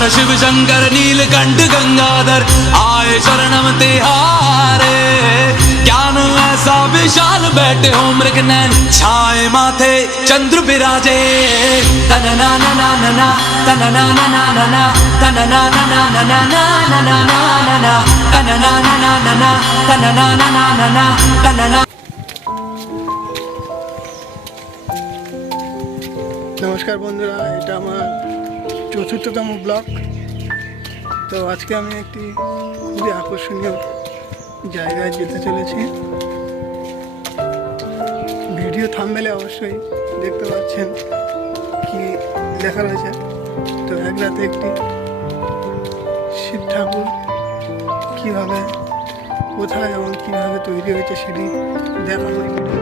हर शिव शंकर नीलकंठ गंगाधर आए शरणम तिहारे। ज्ञान ऐसा विशाल बैठे हो मृग नैन छाए माथे चंद्र विराजे। तनना ना ना ना ना तनना ना ना ना ना तनना ना ना ना ना ना ना ना ना तनना ना ना ना ना तनना ना ना ना ना तनना। नमस्कार बंधुरा, এটা আমার চতুর্থতম ব্লগ। তো আজকে আমি একটি খুবই আকর্ষণীয় জায়গায় যেতে চলেছি। ভিডিও থাম্বনেলে অবশ্যই দেখতে পাচ্ছেন কি লেখা রয়েছে। তো এক রাতে একটি শিব ঠাকুর কীভাবে, কোথায় এবং কীভাবে তৈরি হয়েছে সেটি দেখাবো এই ভিডিও।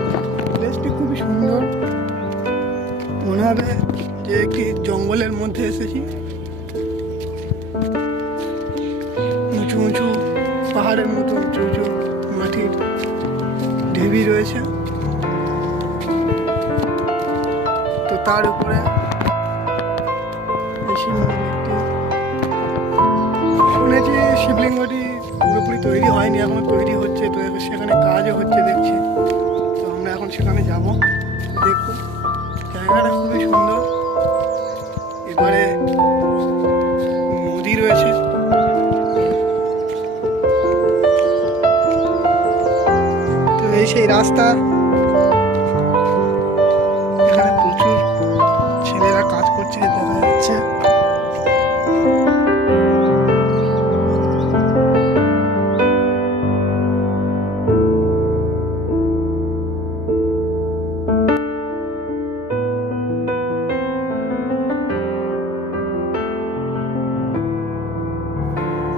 প্লেসটি খুবই সুন্দর, মনে হবে যে একটি জঙ্গলের মধ্যে এসেছি। উঁচু উঁচু পাহাড়ের মতো উঁচু উঁচু মাটির ঢিবি রয়েছে। তো তার উপরে এই শিব মন্দিরটি, শুনেছি শিবলিঙ্গটি পুরোপুরি তৈরি হয়নি, এখন তৈরি হচ্ছে। তো সেখানে কাজও হচ্ছে দেখছি। তো আমরা এখন সেখানে যাব, দেখব। জায়গাটা খুবই সুন্দর। এবারে নদী রয়েছে। তো এই সেই রাস্তা, এখানে প্রচুর ছেলেরা কাজ করছে দেখা যাচ্ছে।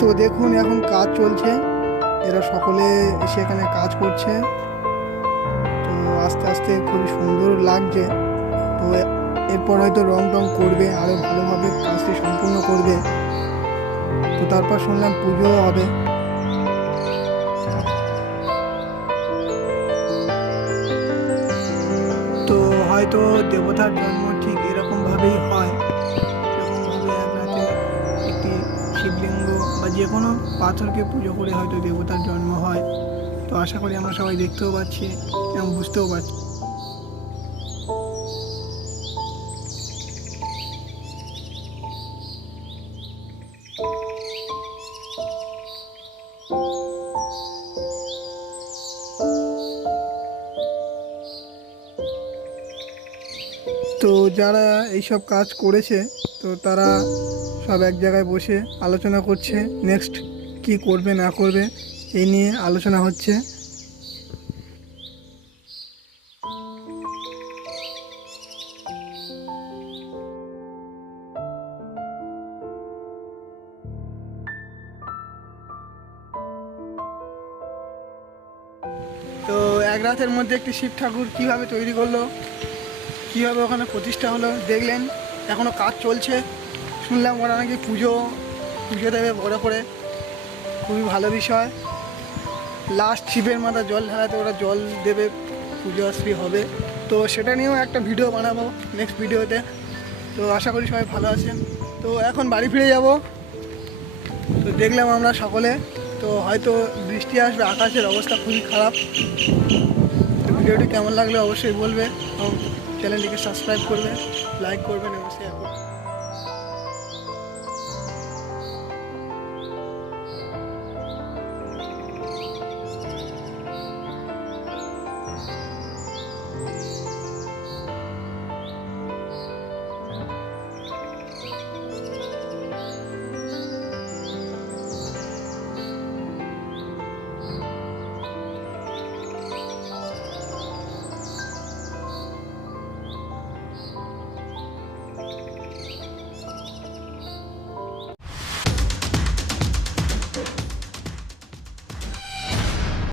তো দেখুন এখন কাজ চলছে, এরা সকলে এসে এখানে কাজ করছে। তো আস্তে আস্তে খুবই সুন্দর লাগছে। তো এরপর হয়তো রং টং করবে, আরও ভালোভাবে কাজটি সম্পূর্ণ করবে। তো তারপর শুনলাম পুজোও হবে। তো হয়তো দেবতার জন্ম ঠিক এরকমভাবেই হয়, এরকমভাবে এক রাতে একটি শিবলিঙ্গ বা যে কোনো পাথরকে পুজো করে হয়তো দেবতার জন্ম হয়। তো আশা করি আমরা সবাই দেখতেও পাচ্ছি এবং বুঝতেও পারছি। তো যারা এইসব কাজ করেছে, তো তারা সব এক জায়গায় বসে আলোচনা করছে, নেক্সট কি করবে না করবে এই নিয়ে আলোচনা হচ্ছে। তো এক রাতের মধ্যে একটি শিব ঠাকুর কীভাবে তৈরি করলো, কীভাবে ওখানে প্রতিষ্ঠা হলো দেখলেন। এখনও কাজ চলছে। শুনলাম ওরা নাকি পুজো দেবে বড় করে, খুবই ভালো বিষয়। লাস্ট শিবের মাথা জল ঢালাতে ওরা জল দেবে, পুজো শ্রী হবে। তো সেটা নিয়েও একটা ভিডিও বানাবো নেক্সট ভিডিওতে। তো আশা করি সবাই ভালো আছেন। তো এখন বাড়ি ফিরে যাব। তো দেখলাম আমরা সকলে, তো হয়তো বৃষ্টি আসবে, আকাশের অবস্থা খুবই খারাপ। তো ভিডিওটি কেমন লাগলে অবশ্যই বলবে এবং চ্যানেলটিকে সাবস্ক্রাইব করবে, লাইক করবেন এবং শেয়ার করবেন।